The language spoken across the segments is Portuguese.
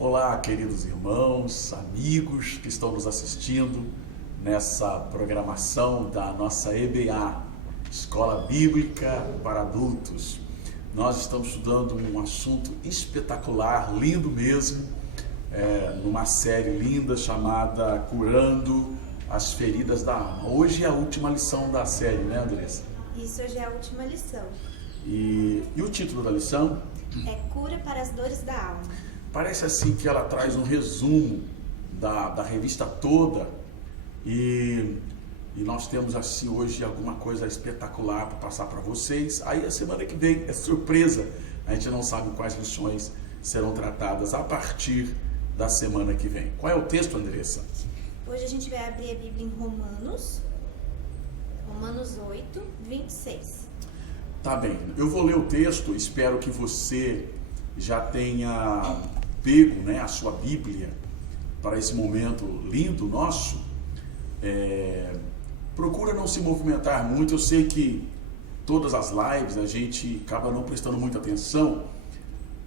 Olá, queridos irmãos, amigos que estão nos assistindo nessa programação da nossa EBA, Escola Bíblica para Adultos. Nós estamos estudando um assunto espetacular, lindo mesmo, numa série linda chamada Curando as Feridas da Alma. Hoje é a última lição da série, né, Andressa? Isso, hoje é a última lição. E o título da lição? É Cura para as Dores da Alma. Parece assim que ela traz um resumo da revista toda e nós temos assim hoje alguma coisa espetacular para passar para vocês. Aí a semana que vem é surpresa, a gente não sabe quais lições serão tratadas a partir da semana que vem. Qual é o texto, Andressa? Hoje a gente vai abrir a Bíblia em Romanos 8, 26. Tá bem, eu vou ler o texto, espero que você já tenha pego, né, a sua Bíblia para esse momento lindo nosso. Procura não se movimentar muito. Eu sei que todas as lives a gente acaba não prestando muita atenção,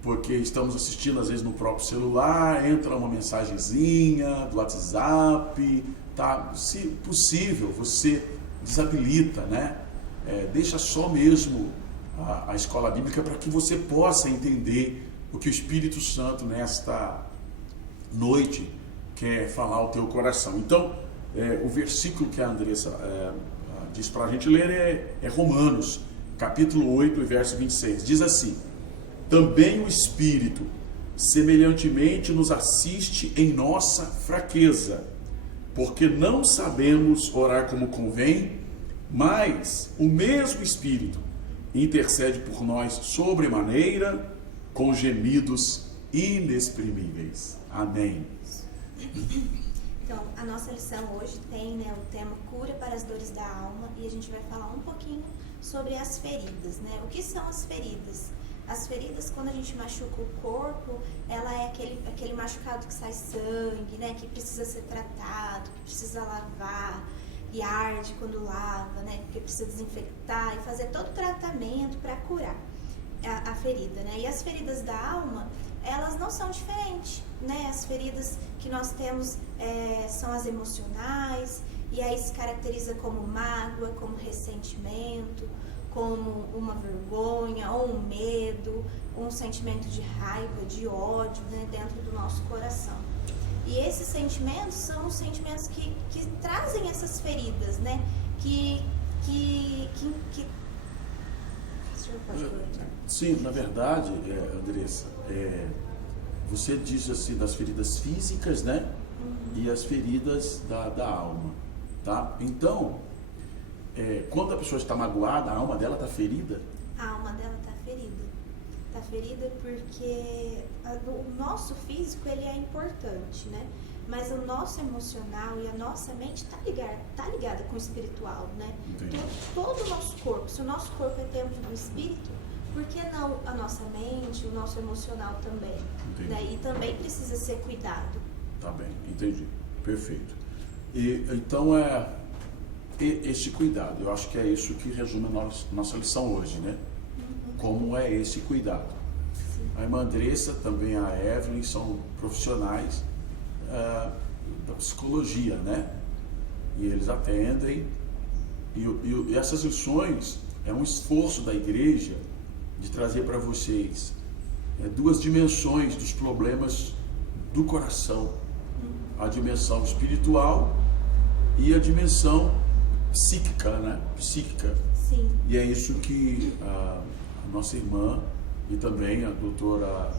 porque estamos assistindo às vezes no próprio celular, entra uma mensagenzinha do WhatsApp, tá? Se possível, você desabilita, né? Deixa só mesmo a escola bíblica para que você possa entender o que o Espírito Santo nesta noite quer falar ao teu coração. Então, o versículo que a Andressa diz para a gente ler é Romanos, capítulo 8, verso 26. Diz assim: também o Espírito semelhantemente nos assiste em nossa fraqueza, porque não sabemos orar como convém, mas o mesmo Espírito intercede por nós sobremaneira com gemidos inexprimíveis. Amém. Então, a nossa lição hoje tem, o tema Cura para as Dores da Alma, e a gente vai falar um pouquinho sobre as feridas, né? O que são as feridas? As feridas, quando a gente machuca o corpo, ela é aquele machucado que sai sangue, né? Que precisa ser tratado, que precisa lavar, e arde quando lava, né? Porque precisa desinfectar e fazer todo o tratamento para curar a ferida, né? E as feridas da alma, elas não são diferentes, né? As feridas que nós temos são as emocionais, e aí se caracteriza como mágoa, como ressentimento, como uma vergonha ou um medo, um sentimento de raiva, de ódio, né? Dentro do nosso coração. E esses sentimentos são os sentimentos que trazem essas feridas, né? Sim, na verdade, Andressa, você diz assim das feridas físicas, né? Uhum. E as feridas da alma, tá? Então, quando a pessoa está magoada, a alma dela está ferida? A alma dela está ferida. Está ferida porque o nosso físico, ele é importante, né? Mas o nosso emocional e a nossa mente está ligada com o espiritual, né? Todo o nosso corpo, se o nosso corpo é templo do Espírito, por que não a nossa mente, o nosso emocional também? Né? E também precisa ser cuidado. Tá bem, entendi. Perfeito. E então esse cuidado, eu acho que é isso que resume a nossa lição hoje, né? Como é esse cuidado. Sim. A irmã Andressa, também a Evelyn, são profissionais da psicologia, né? E eles atendem, e essas lições é um esforço da igreja de trazer para vocês duas dimensões dos problemas do coração: a dimensão espiritual e a dimensão psíquica, né? Psíquica. Sim. E é isso que a nossa irmã e também a doutora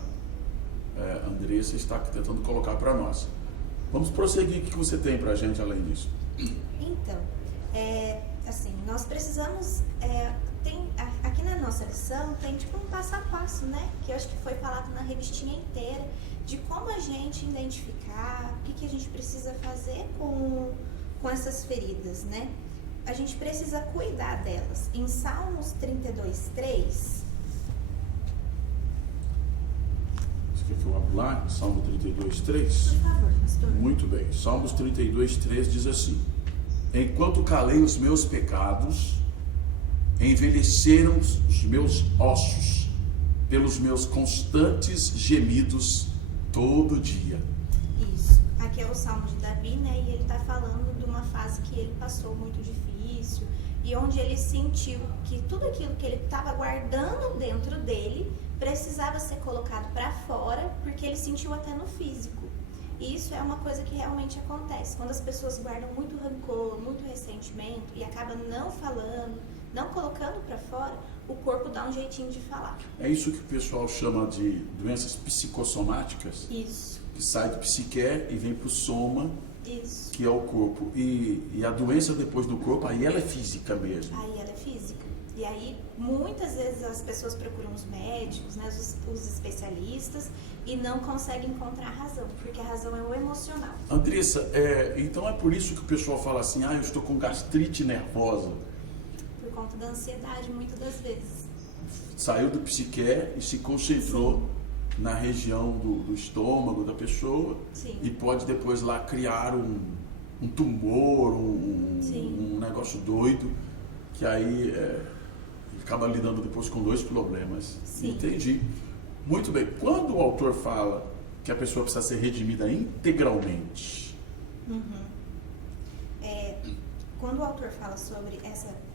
Andressa está tentando colocar para nós. Vamos prosseguir. O que você tem para a gente além disso? Então, assim, nós precisamos, aqui na nossa lição tem tipo um passo a passo, né? Que eu acho que foi falado na revistinha inteira, de como a gente identificar, o que a gente precisa fazer com essas feridas, né? A gente precisa cuidar delas. Em Salmos 32:3... Você quer que eu abra lá? Salmo 32:3? Por favor, pastor. Muito bem. Salmos 32:3 diz assim: enquanto calei os meus pecados, envelheceram os meus ossos pelos meus constantes gemidos todo dia. Isso. Aqui é o Salmo de Davi, né? E ele está falando de uma fase que ele passou muito difícil e onde ele sentiu que tudo aquilo que ele estava guardando dentro dele precisava ser colocado para fora, porque ele sentiu até no físico. E isso é uma coisa que realmente acontece. Quando as pessoas guardam muito rancor, muito ressentimento e acabam não falando, não colocando para fora, o corpo dá um jeitinho de falar. É isso que o pessoal chama de doenças psicossomáticas. Isso. Que sai do psique e vem pro soma, Isso. que é o corpo. E a doença depois do corpo, aí ela é física mesmo. Aí ela é física. E aí, muitas vezes as pessoas procuram os médicos, né, os especialistas, e não conseguem encontrar a razão, porque a razão é o emocional. Andressa, então é por isso que o pessoal fala assim, eu estou com gastrite nervosa. Por conta da ansiedade, muitas das vezes. Saiu do psique e se concentrou na região do estômago da pessoa. Sim. E pode depois lá criar um tumor, um negócio doido, que aí acaba lidando depois com dois problemas. Sim. Entendi. Muito bem. Quando o autor fala que a pessoa precisa ser redimida integralmente? Quando o autor fala sobre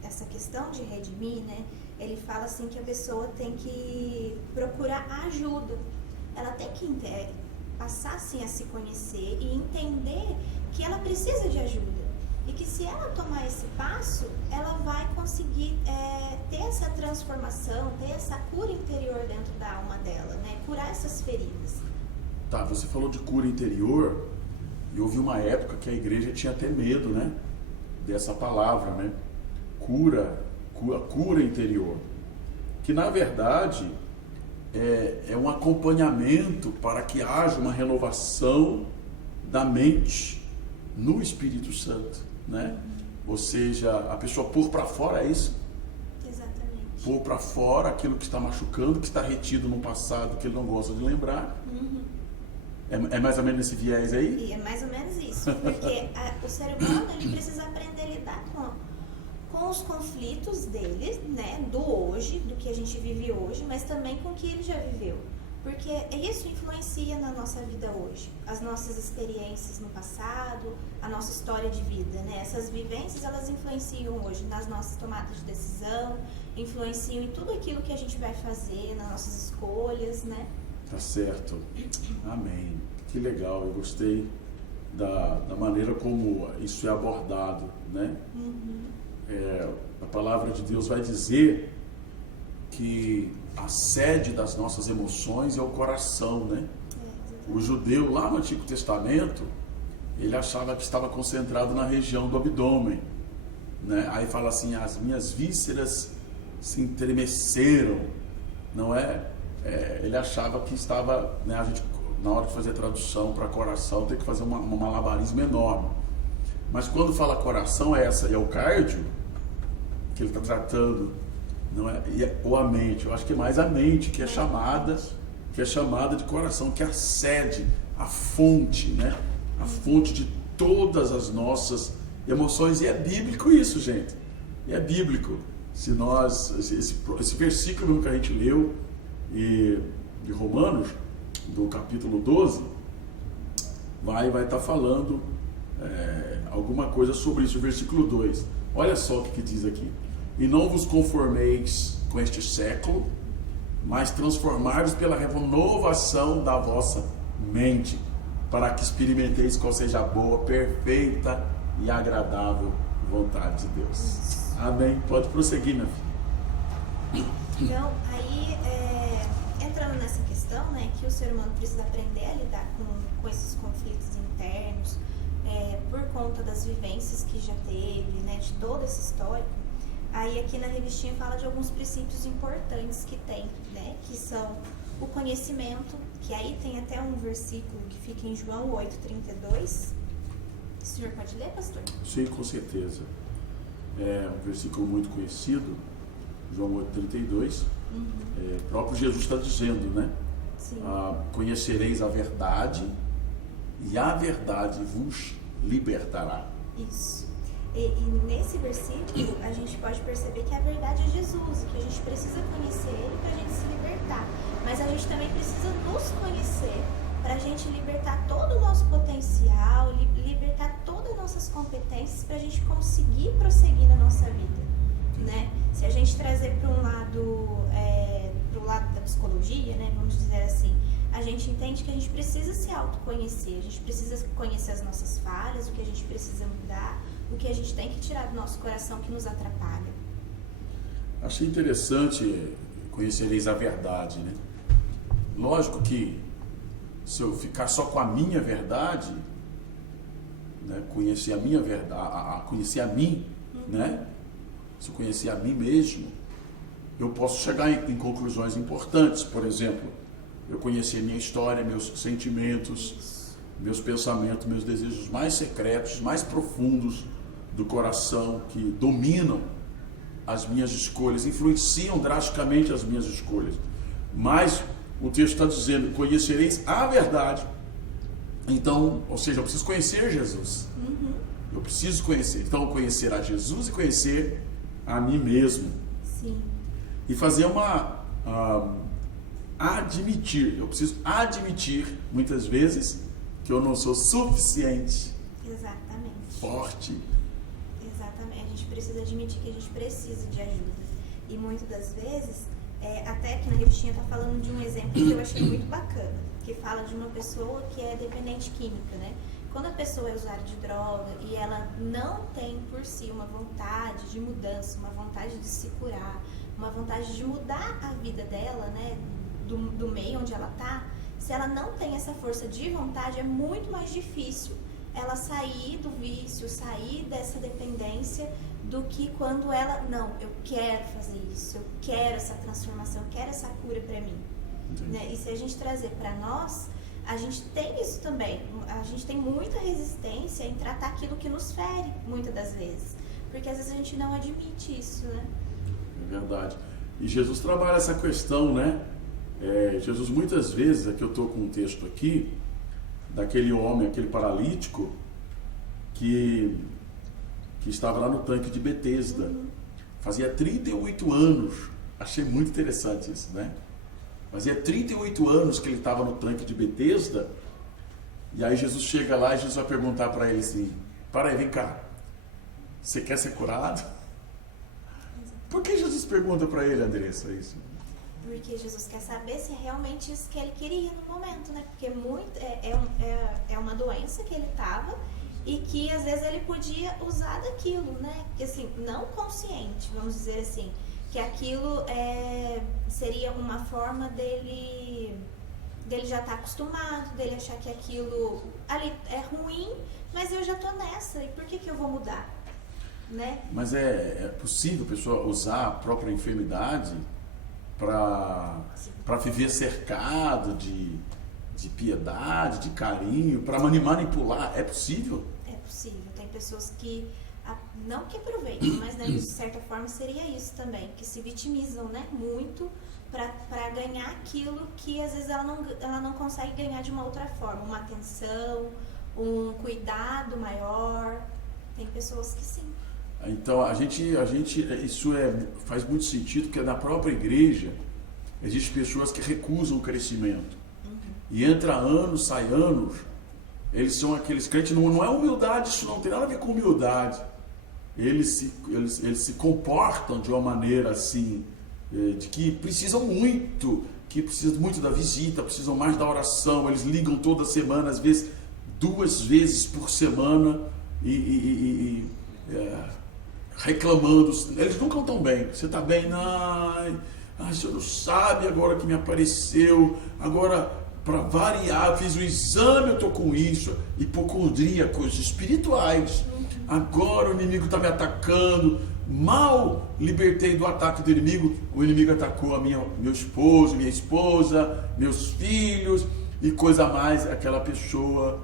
essa questão de redimir, né, ele fala assim que a pessoa tem que procurar ajuda. Ela tem que passar assim, a se conhecer e entender que ela precisa de ajuda. E que se ela tomar esse passo, ela vai conseguir ter essa transformação, ter essa cura interior dentro da alma dela, né? Curar essas feridas. Tá, você falou de cura interior, e houve uma época que a igreja tinha até medo, né? Dessa palavra, né? Cura interior. Que na verdade é um acompanhamento para que haja uma renovação da mente no Espírito Santo, né? Ou seja, a pessoa pôr para fora isso. Exatamente. Pôr para fora aquilo que está machucando, que está retido no passado, que ele não gosta de lembrar. É mais ou menos esse viés aí? E é mais ou menos isso, porque o ser humano ele precisa aprender a lidar com os conflitos dele, né, do hoje, do que a gente vive hoje, mas também com o que ele já viveu. Porque isso influencia na nossa vida hoje, as nossas experiências no passado, a nossa história de vida, né? Essas vivências, elas influenciam hoje nas nossas tomadas de decisão, influenciam em tudo aquilo que a gente vai fazer, nas nossas escolhas, né? Tá certo. Amém. Que legal, eu gostei da maneira como isso é abordado, né? A palavra de Deus vai dizer que a sede das nossas emoções é o coração, né? O judeu lá no Antigo Testamento, ele achava que estava concentrado na região do abdômen, né? Aí fala assim, as minhas vísceras se entremeceram, não é? Ele achava que estava, né, a gente, na hora de fazer a tradução para coração, tem que fazer um malabarismo enorme. Mas quando fala coração, é o cardio que ele está tratando, não é? Ou a mente. Eu acho que é mais a mente que é chamada de coração, que é a sede, a fonte, né? A fonte de todas as nossas emoções. E é bíblico isso, gente. E é bíblico. Se nós, esse versículo mesmo que a gente leu de Romanos, do capítulo 12, vai estar falando alguma coisa sobre isso, o versículo 2. Olha só o que diz aqui. E não vos conformeis com este século, mas transformai-vos pela renovação da vossa mente, para que experimenteis qual seja a boa, perfeita e agradável vontade de Deus. Amém? Pode prosseguir, minha filha. Então, aí, entrando nessa questão, né, que o ser humano precisa aprender a lidar com esses conflitos internos, por conta das vivências que já teve, né, de toda essa história. Aí aqui na revistinha fala de alguns princípios importantes que tem, né, que são o conhecimento, que aí tem até um versículo que fica em João 8:32. O senhor pode ler, pastor? Sim, com certeza. É um versículo muito conhecido, João 8:32. O próprio Jesus está dizendo, né? Sim. Conhecereis a verdade e a verdade vos libertará. Isso. E nesse versículo a gente pode perceber que a verdade é Jesus, que a gente precisa conhecer Ele para a gente se libertar. Mas a gente também precisa nos conhecer para a gente libertar todo o nosso potencial, libertar todas as nossas competências para a gente conseguir prosseguir na nossa vida, né? Se a gente trazer para um lado, pro lado da psicologia, né, vamos dizer assim, a gente entende que a gente precisa se autoconhecer, a gente precisa conhecer as nossas falhas, o que a gente precisa mudar, o que a gente tem que tirar do nosso coração que nos atrapalha. Achei interessante conhecereis a verdade, né? Lógico que se eu ficar só com a minha verdade, né, conhecer a minha verdade, conhecer a mim, né? Se eu conhecer a mim mesmo, eu posso chegar em conclusões importantes. Por exemplo, eu conhecer minha história, meus sentimentos, meus pensamentos, meus desejos mais secretos, mais profundos do coração, que dominam as minhas escolhas, influenciam drasticamente as minhas escolhas. Mas o texto está dizendo, conhecereis a verdade. Então, ou seja, eu preciso conhecer Jesus. Eu preciso conhecer. Então, conhecer a Jesus e conhecer a mim mesmo. Sim. E fazer admitir. Eu preciso admitir, muitas vezes, que eu não sou suficiente. Exatamente. Forte. Exatamente. A gente precisa admitir que a gente precisa de ajuda. E muitas das vezes, até aqui na revistinha está falando de um exemplo que eu achei muito bacana, que fala de uma pessoa que é dependente química, né? Quando a pessoa é usuária de droga e ela não tem por si uma vontade de mudança, uma vontade de se curar, uma vontade de mudar a vida dela, né, do meio onde ela está, se ela não tem essa força de vontade, é muito mais difícil ela sair do vício, sair dessa dependência, do que quando ela, não, eu quero fazer isso, eu quero essa transformação, eu quero essa cura para mim. Né? E se a gente trazer para nós, a gente tem isso também. A gente tem muita resistência em tratar aquilo que nos fere, muitas das vezes. Porque às vezes a gente não admite isso, né? É verdade. E Jesus trabalha essa questão, né? Jesus muitas vezes, aqui eu estou com um texto aqui, daquele homem, aquele paralítico, que estava lá no tanque de Betesda. Fazia 38 anos. Achei muito interessante isso, né? Fazia 38 anos que ele estava no tanque de Betesda. E aí Jesus chega lá e Jesus vai perguntar para ele assim, para aí, vem cá, você quer ser curado? Por que Jesus pergunta para ele, Andressa, isso? Porque Jesus quer saber se é realmente isso que ele queria no momento, né? Porque é uma doença que ele estava e que às vezes ele podia usar daquilo, né? Que assim, não consciente, vamos dizer assim, que aquilo seria uma forma dele já estar acostumado, dele achar que aquilo ali é ruim, mas eu já tô nessa, e por que eu vou mudar? Né? Mas é possível a pessoa usar a própria enfermidade para viver cercado de piedade, de carinho, para manipular? É possível? É possível. Tem pessoas que, não que aproveitem, mas né, de certa forma seria isso também, que se vitimizam, né, muito para ganhar aquilo que às vezes ela não consegue ganhar de uma outra forma, uma atenção, um cuidado maior. Tem pessoas que sim. Então, isso faz muito sentido, porque na própria igreja existem pessoas que recusam o crescimento. E entra anos, sai anos, eles são aqueles crentes, não é humildade, isso não tem nada a ver com humildade. Eles se comportam de uma maneira assim, de que precisam muito da visita, precisam mais da oração, eles ligam toda semana, às vezes 2 vezes por semana, reclamando. Eles nunca estão bem. Você está bem? Não, o senhor não sabe agora que me apareceu, agora para variar, fiz o exame, eu estou com isso, hipocondria, coisas espirituais. Agora o inimigo está me atacando, mal libertei do ataque do inimigo, o inimigo atacou meu esposo, minha esposa, meus filhos e coisa a mais. Aquela pessoa,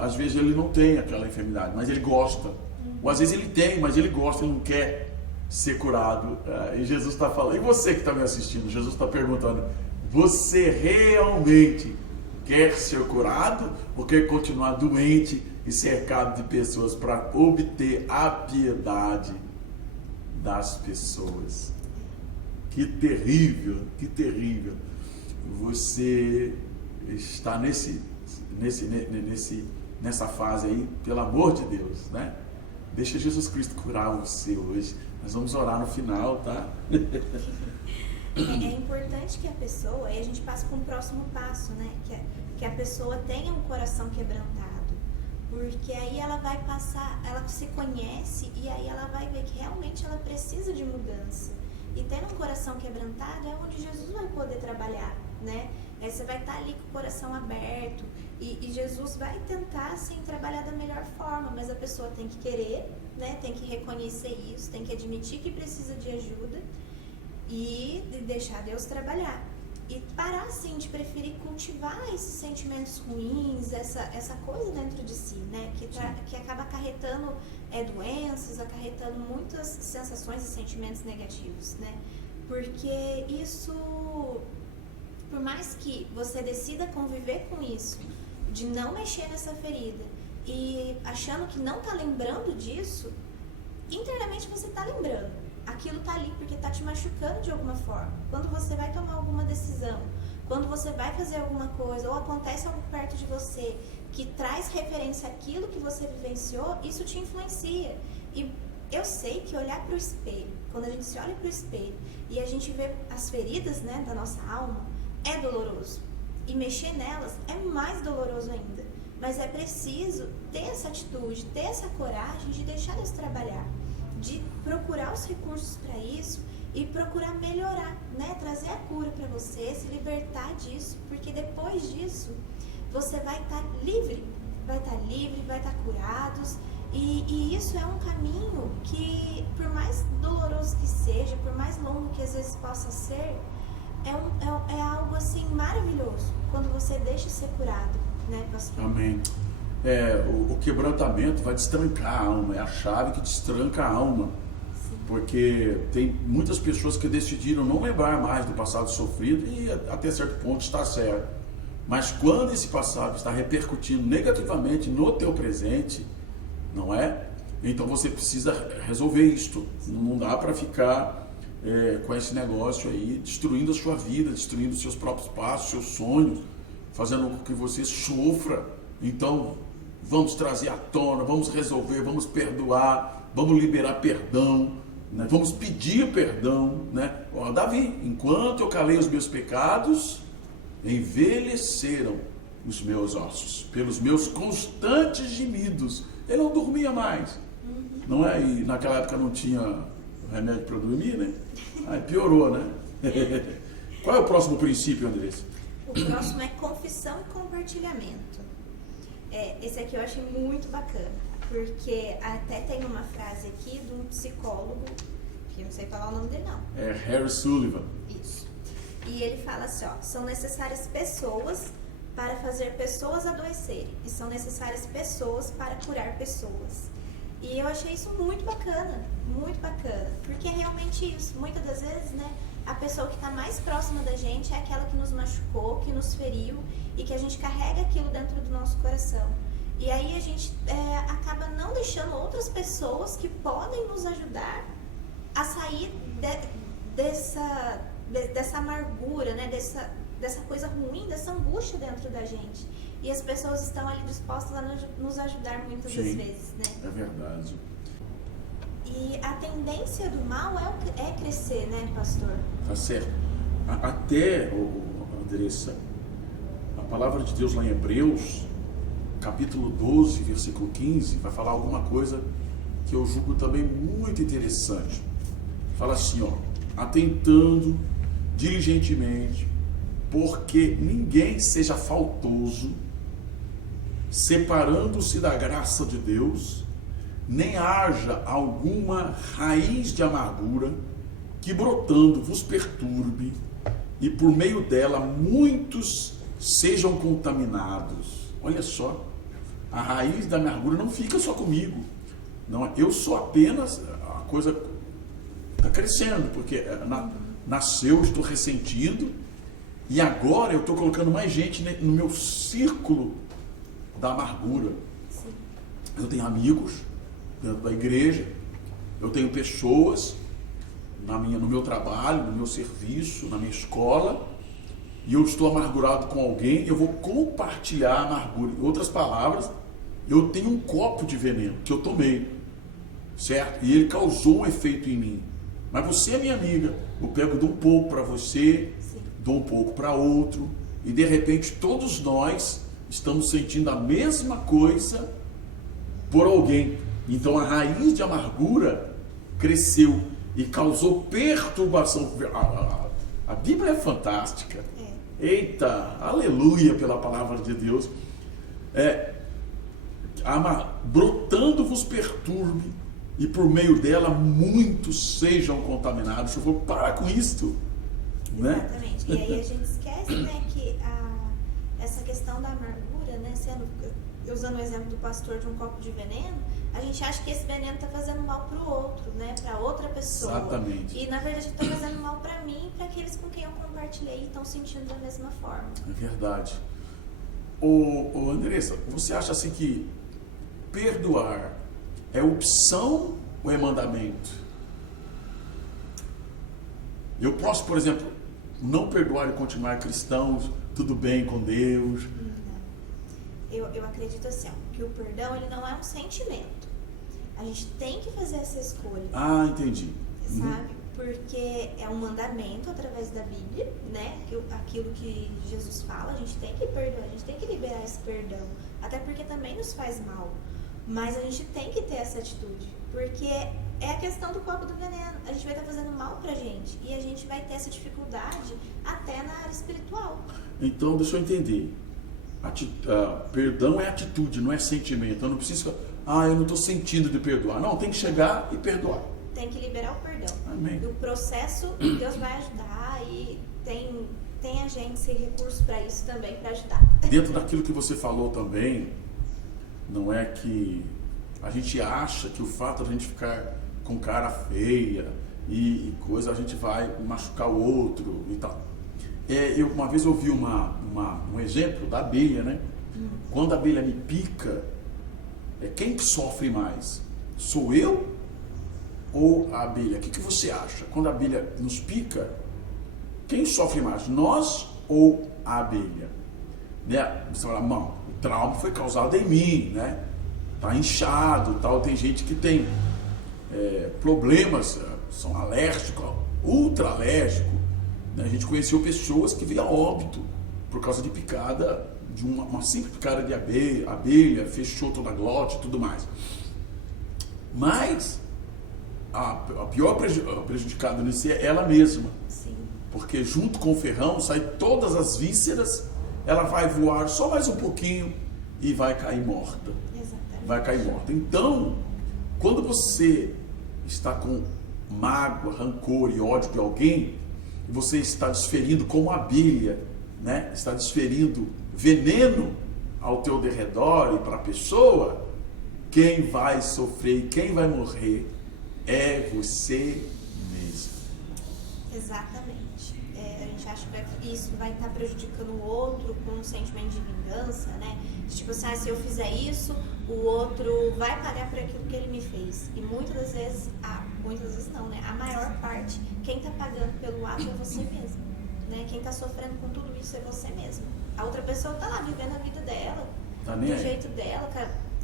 às vezes ele não tem aquela enfermidade, mas ele gosta. Ou às vezes ele tem, mas ele gosta, ele não quer ser curado. E Jesus está falando, e você que está me assistindo, Jesus está perguntando, você realmente quer ser curado ou quer continuar doente e cercado de pessoas para obter a piedade das pessoas? Que terrível, que terrível. Você está nessa fase aí, pelo amor de Deus, né? Deixa Jesus Cristo curar você hoje. Nós vamos orar no final, tá? É importante que a pessoa, aí a gente passa para um próximo passo, né? Que a pessoa tenha um coração quebrantado. Porque aí ela vai passar, ela se conhece e aí ela vai ver que realmente ela precisa de mudança. E tendo um coração quebrantado é onde Jesus vai poder trabalhar, né? Aí você vai estar ali com o coração aberto e Jesus vai tentar, assim, trabalhar da melhor forma, mas a pessoa tem que querer, né? Tem que reconhecer isso, tem que admitir que precisa de ajuda e deixar Deus trabalhar. E parar, assim, de preferir cultivar esses sentimentos ruins, essa coisa dentro de si, né? Que acaba acarretando doenças, acarretando muitas sensações e sentimentos negativos, né? Porque isso, por mais que você decida conviver com isso, de não mexer nessa ferida e achando que não tá lembrando disso, internamente você tá lembrando. Aquilo tá ali porque tá te machucando de alguma forma. Quando você vai tomar alguma decisão, quando você vai fazer alguma coisa, ou acontece algo perto de você que traz referência àquilo que você vivenciou, isso te influencia. E eu sei que olhar para o espelho, quando a gente se olha para o espelho e a gente vê as feridas, né, da nossa alma, é doloroso. E mexer nelas é mais doloroso ainda. Mas é preciso ter essa atitude, ter essa coragem de deixar Deus trabalhar, de procurar os recursos para isso e procurar melhorar, né? Trazer a cura para você, se libertar disso, porque depois disso você vai estar livre, vai estar curados e isso é um caminho que, por mais doloroso que seja, por mais longo que às vezes possa ser, é algo assim maravilhoso quando você deixa ser curado, né, pastor? Amém. O quebrantamento vai destrancar a alma, é a chave que destranca a alma. Sim. Porque tem muitas pessoas que decidiram não lembrar mais do passado sofrido e até certo ponto está certo. Mas quando esse passado está repercutindo negativamente no teu presente, não é? Então você precisa resolver isto. Não dá para ficar com esse negócio aí, destruindo a sua vida, destruindo os seus próprios passos, seus sonhos, fazendo com que você sofra. Então, vamos trazer à tona, vamos resolver, vamos perdoar, vamos liberar perdão, né? Vamos pedir perdão, né? Ó, Davi, enquanto eu calei os meus pecados, envelheceram os meus ossos, pelos meus constantes gemidos. Ele não dormia mais, não é? E naquela época não tinha remédio para dormir, né? Aí piorou, né? Qual é o próximo princípio, Andressa? O próximo é confissão e compartilhamento. Esse aqui eu achei muito bacana, porque até tem uma frase aqui de um psicólogo, que eu não sei falar o nome dele não. É Harry Sullivan. Isso. E ele fala assim, ó, são necessárias pessoas para fazer pessoas adoecerem, e são necessárias pessoas para curar pessoas. E eu achei isso muito bacana, porque é realmente isso. Muitas das vezes, né, a pessoa que está mais próxima da gente é aquela que nos machucou, que nos feriu e que a gente carrega aquilo dentro do nosso coração. E aí a gente acaba não deixando outras pessoas que podem nos ajudar a sair dessa amargura, né, dessa coisa ruim, dessa angústia dentro da gente. E as pessoas estão ali dispostas a nos ajudar muitas das vezes, né? É verdade. E a tendência do mal é crescer, né, pastor? Tá certo. Até, Andressa, a palavra de Deus lá em Hebreus, capítulo 12, versículo 15, vai falar alguma coisa que eu julgo também muito interessante. Fala assim, ó, atentando diligentemente, porque ninguém seja faltoso, separando-se da graça de Deus, nem haja alguma raiz de amargura que brotando vos perturbe e por meio dela muitos sejam contaminados. Olha só, a raiz da amargura não fica só comigo, não, eu sou apenas, a coisa está crescendo, porque nasceu, estou ressentindo e agora eu estou colocando mais gente no meu círculo da amargura. Sim. Eu tenho amigos dentro da igreja, eu tenho pessoas no meu trabalho, no meu serviço, na minha escola, e eu estou amargurado com alguém, eu vou compartilhar a amargura. Em outras palavras, eu tenho um copo de veneno que eu tomei, certo? E ele causou um efeito em mim. Mas você é minha amiga, eu pego, dou um pouco para você, Sim. dou um pouco para outro, e de repente todos nós estamos sentindo a mesma coisa por alguém. Então a raiz de amargura cresceu e causou perturbação. A Bíblia é fantástica. Eita, aleluia pela palavra de Deus. Brotando vos perturbe, e por meio dela muitos sejam contaminados. Eu vou parar com isto. Exatamente. Né? E aí a gente esquece, né, que essa questão da amargura, né, usando o exemplo do pastor de um copo de veneno, a gente acha que esse veneno está fazendo mal para o outro, né, para outra pessoa. Exatamente. E na verdade está fazendo mal para mim e para aqueles com quem eu compartilhei e estão sentindo da mesma forma. É verdade. Ô Andressa, você acha assim que perdoar é opção ou é mandamento? Eu posso, por exemplo, não perdoar e continuar cristão, tudo bem com Deus? Eu acredito assim, que o perdão ele não é um sentimento. A gente tem que fazer essa escolha. Ah, entendi. Sabe? Porque é um mandamento através da Bíblia, né? Aquilo que Jesus fala, a gente tem que perdoar, a gente tem que liberar esse perdão. Até porque também nos faz mal. Mas a gente tem que ter essa atitude. Porque é a questão do copo do veneno. A gente vai estar fazendo mal pra gente. E a gente vai ter essa dificuldade até na área espiritual. Então, deixa eu entender. Perdão é atitude, não é sentimento. Eu não preciso... eu não estou sentindo de perdoar. Não, tem que chegar e perdoar. Tem que liberar o perdão. Amém. E o processo, Deus vai ajudar e tem agência e recurso para isso também, para ajudar. Dentro daquilo que você falou também, não é que a gente acha que o fato de a gente ficar com cara feia e coisa, a gente vai machucar o outro e tal. Eu uma vez ouvi um exemplo da abelha, né? Quando a abelha me pica, quem que sofre mais? Sou eu ou a abelha? O que você acha? Quando a abelha nos pica, quem sofre mais? Nós ou a abelha? Né? Você fala, não, o trauma foi causado em mim, né? Tá inchado, tal. Tem gente que tem problemas, são alérgicos, ultra alérgicos. Né? A gente conheceu pessoas que veio a óbito por causa de picada, de uma simples picada de abelha, fechou toda a glote e tudo mais. Mas a pior prejudicada nisso é ela mesma. Sim. Porque junto com o ferrão sai todas as vísceras, ela vai voar só mais um pouquinho e vai cair morta. Exatamente. Vai cair morta. Então, quando você está com mágoa, rancor e ódio de alguém, você está desferindo como abelha, né? Está desferindo veneno ao teu derredor e para a pessoa, quem vai sofrer e quem vai morrer é você mesmo. Exatamente. A gente acha que isso vai estar prejudicando o outro com um sentimento de vingança, né? Tipo assim, se eu fizer isso, o outro vai pagar por aquilo que ele me fez. E muitas das vezes não, né? A maior parte, quem está pagando pelo ato é você mesmo, né? Quem está sofrendo com tudo isso é você mesmo. A outra pessoa está lá vivendo a vida dela, Tá do jeito dela,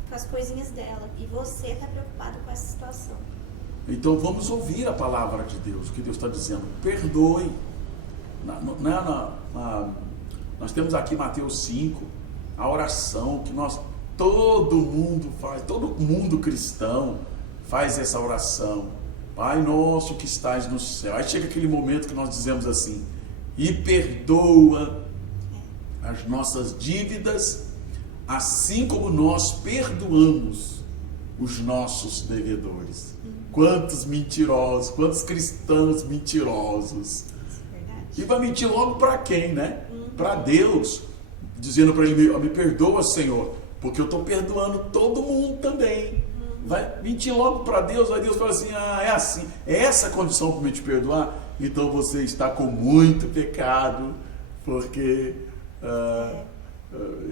com as coisinhas dela. E você está preocupado com essa situação. Então vamos ouvir a palavra de Deus, o que Deus está dizendo. Perdoe. Nós temos aqui Mateus 5, a oração que todo mundo faz, todo mundo cristão faz essa oração. Pai nosso que estás no céu. Aí chega aquele momento que nós dizemos assim: e perdoa as nossas dívidas, assim como nós perdoamos os nossos devedores. Quantos mentirosos, quantos cristãos mentirosos. Verdade. E vai mentir logo para quem, né? Para Deus, dizendo para ele: me perdoa, Senhor, porque eu estou perdoando todo mundo também. Vai mentir logo para Deus, aí Deus fala assim: é assim, é essa a condição para me te perdoar? Então você está com muito pecado, porque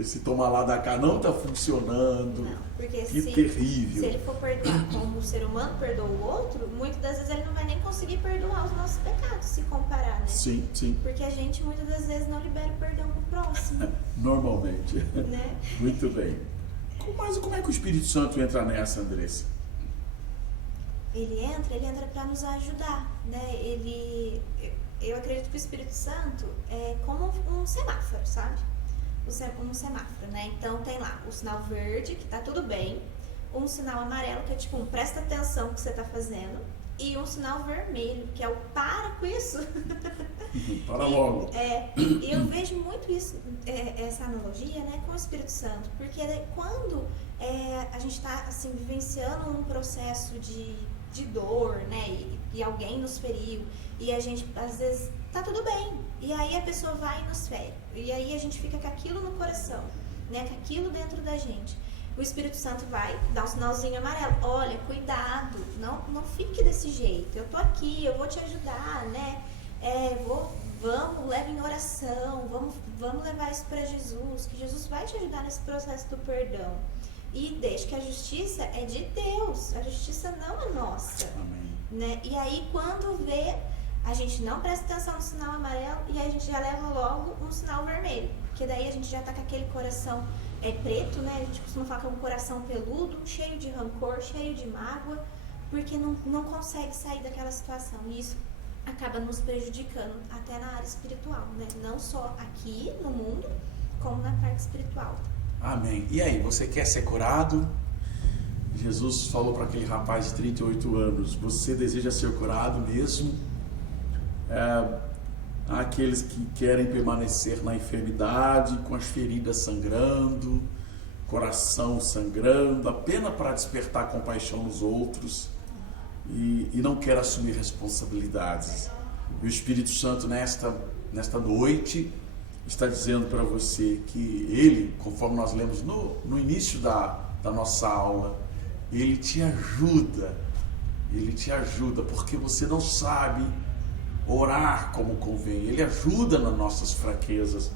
esse toma lá da cá não está funcionando. Não, porque que se terrível. ele for perdoar como ser humano perdoa o outro, muitas das vezes ele não vai nem conseguir perdoar os nossos pecados, se comparar, né? Sim, sim. Porque a gente muitas das vezes não libera o perdão pro próximo. Normalmente. Né? Muito bem. Mas como é que o Espírito Santo entra nessa, Andressa? Ele entra para nos ajudar, né? Eu acredito que o Espírito Santo é como um semáforo, sabe? Um semáforo, né? Então tem lá o sinal verde, que tá tudo bem, um sinal amarelo, que é tipo presta atenção no que você tá fazendo, e um sinal vermelho, que é o para com isso. Para logo. E eu vejo muito isso, essa analogia, né, com o Espírito Santo, porque quando a gente está assim, vivenciando um processo de dor, né, e alguém nos feriu, e a gente às vezes tá tudo bem, e aí a pessoa vai e nos fere, e aí a gente fica com aquilo no coração, né, com aquilo dentro da gente. O Espírito Santo vai dar um sinalzinho amarelo. Olha, cuidado, não fique desse jeito. Eu tô aqui, eu vou te ajudar, né? Vamos, leve em oração, vamos levar isso para Jesus, que Jesus vai te ajudar nesse processo do perdão. E deixe que a justiça é de Deus, a justiça não é nossa. Amém. Né? E aí quando vê, a gente não presta atenção no sinal amarelo e aí a gente já leva logo um sinal vermelho, porque daí a gente já tá com aquele coração preto, né? A gente costuma falar que é um coração peludo, cheio de rancor, cheio de mágoa, porque não consegue sair daquela situação. E isso acaba nos prejudicando até na área espiritual, né? Não só aqui no mundo, como na parte espiritual. Amém. E aí, você quer ser curado? Jesus falou para aquele rapaz de 38 anos, você deseja ser curado mesmo? Há aqueles que querem permanecer na enfermidade, com as feridas sangrando, coração sangrando, apenas para despertar compaixão nos outros e não quer assumir responsabilidades. E o Espírito Santo nesta noite está dizendo para você que Ele, conforme nós lemos no início da nossa aula, Ele te ajuda, porque você não sabe orar como convém. Ele ajuda nas nossas fraquezas,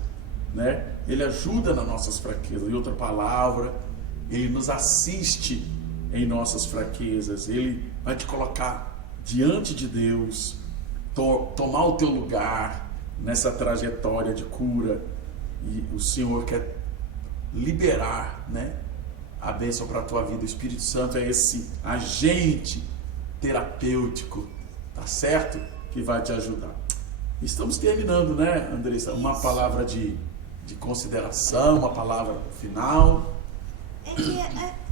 né? Ele ajuda nas nossas fraquezas. Em outra palavra, Ele nos assiste em nossas fraquezas. Ele vai te colocar diante de Deus, tomar o teu lugar nessa trajetória de cura. E o Senhor quer liberar, né, a bênção para a tua vida. O Espírito Santo é esse agente terapêutico, tá certo? Que vai te ajudar. Estamos terminando, né, Andressa? Uma palavra de consideração, uma palavra final.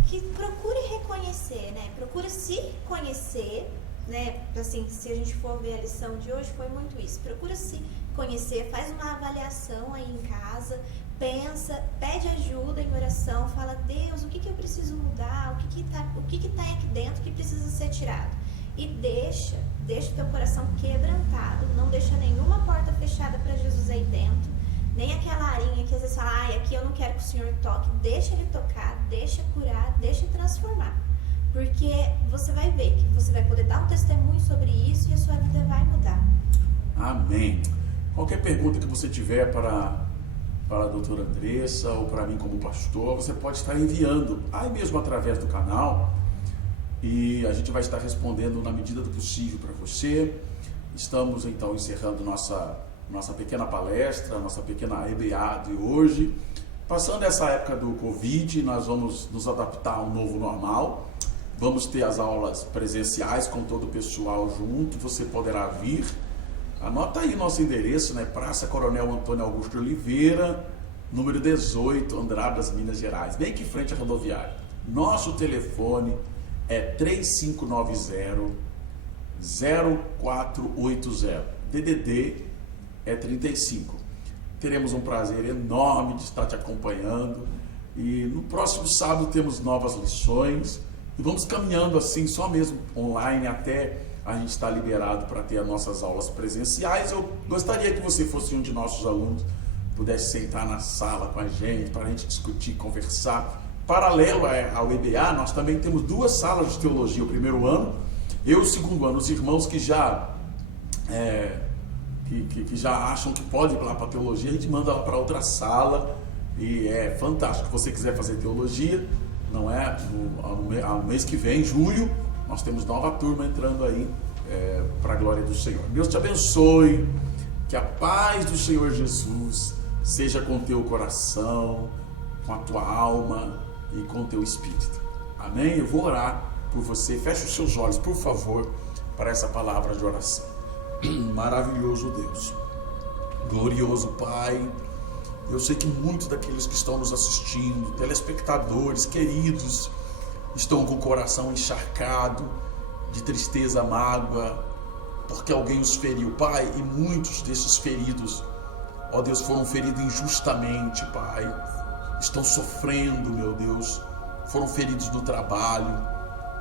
Que procure reconhecer, né? Procure se conhecer, né? Assim, se a gente for ver a lição de hoje, foi muito isso. Procura se conhecer, faz uma avaliação aí em casa, pensa, pede ajuda em oração, fala, Deus, o que eu preciso mudar? O que tá aqui dentro que precisa ser tirado? E deixa o teu coração quebrantado, não deixa nenhuma porta fechada para Jesus aí dentro, nem aquela arinha que às vezes fala, aqui eu não quero que o Senhor toque. Deixa Ele tocar, deixa curar, deixa transformar, porque você vai ver que você vai poder dar um testemunho sobre isso e a sua vida vai mudar. Amém. Qualquer pergunta que você tiver para a doutora Andressa ou para mim como pastor, você pode estar enviando aí mesmo através do canal. E a gente vai estar respondendo na medida do possível para você. Estamos então encerrando nossa pequena palestra, nossa pequena EBA de hoje. Passando essa época do Covid, nós vamos nos adaptar ao novo normal. Vamos ter as aulas presenciais com todo o pessoal junto, você poderá vir. Anota aí nosso endereço, né? Praça Coronel Antônio Augusto Oliveira, número 18, Andradas, Minas Gerais, bem aqui em frente à rodoviária. Nosso telefone é 3590-0480, DDD é 35. Teremos um prazer enorme de estar te acompanhando e no próximo sábado temos novas lições e vamos caminhando assim, só mesmo online, até a gente estar liberado para ter as nossas aulas presenciais. Eu gostaria que você fosse um de nossos alunos, pudesse sentar na sala com a gente, para a gente discutir, conversar. Paralelo ao EBA, nós também temos 2 salas de teologia, o primeiro ano e o segundo ano. Os irmãos que já acham que pode ir lá para a teologia, a gente manda lá para outra sala e é fantástico. Se você quiser fazer teologia, não é no mês que vem, julho, Nós temos nova turma entrando aí, para a glória do Senhor. Deus te abençoe, que a paz do Senhor Jesus seja com teu coração, com a tua alma e com teu espírito. Amém? Eu vou orar por você. Feche os seus olhos, por favor, para essa palavra de oração. Maravilhoso Deus, glorioso Pai, eu sei que muitos daqueles que estão nos assistindo, telespectadores queridos, estão com o coração encharcado de tristeza, mágoa, porque alguém os feriu, Pai, e muitos desses feridos, ó Deus, foram feridos injustamente, Pai, estão sofrendo, meu Deus, foram feridos no trabalho,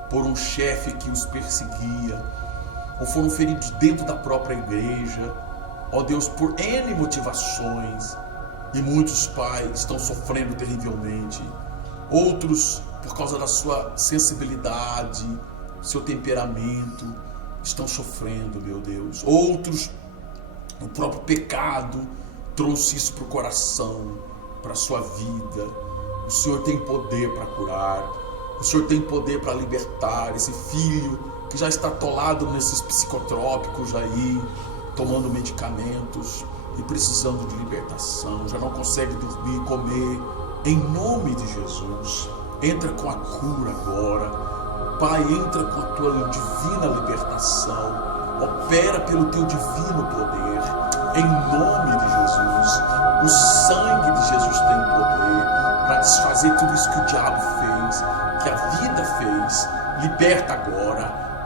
por um chefe que os perseguia, ou foram feridos dentro da própria igreja, ó Deus, por N motivações, e muitos, Pai, estão sofrendo terrivelmente, outros, por causa da sua sensibilidade, seu temperamento, estão sofrendo, meu Deus, outros, o próprio pecado trouxe isso para o coração, para a sua vida. O Senhor tem poder para curar, o Senhor tem poder para libertar esse filho que já está atolado nesses psicotrópicos aí, tomando medicamentos e precisando de libertação, já não consegue dormir, comer. Em nome de Jesus, entra com a cura agora, Pai, entra com a tua divina libertação, opera pelo teu divino poder, em nome de Jesus. O sangue de Jesus tem poder para desfazer tudo isso que o diabo fez, que a vida fez.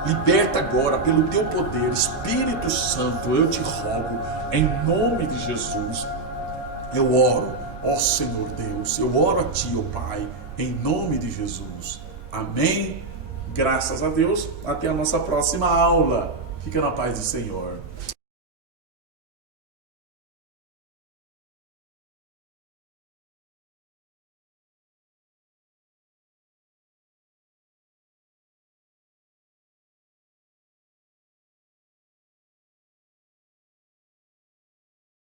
Liberta agora pelo teu poder, Espírito Santo, eu te rogo, em nome de Jesus. Eu oro, ó Senhor Deus, eu oro a ti, ó Pai, em nome de Jesus. Amém. Graças a Deus. Até a nossa próxima aula. Fica na paz do Senhor.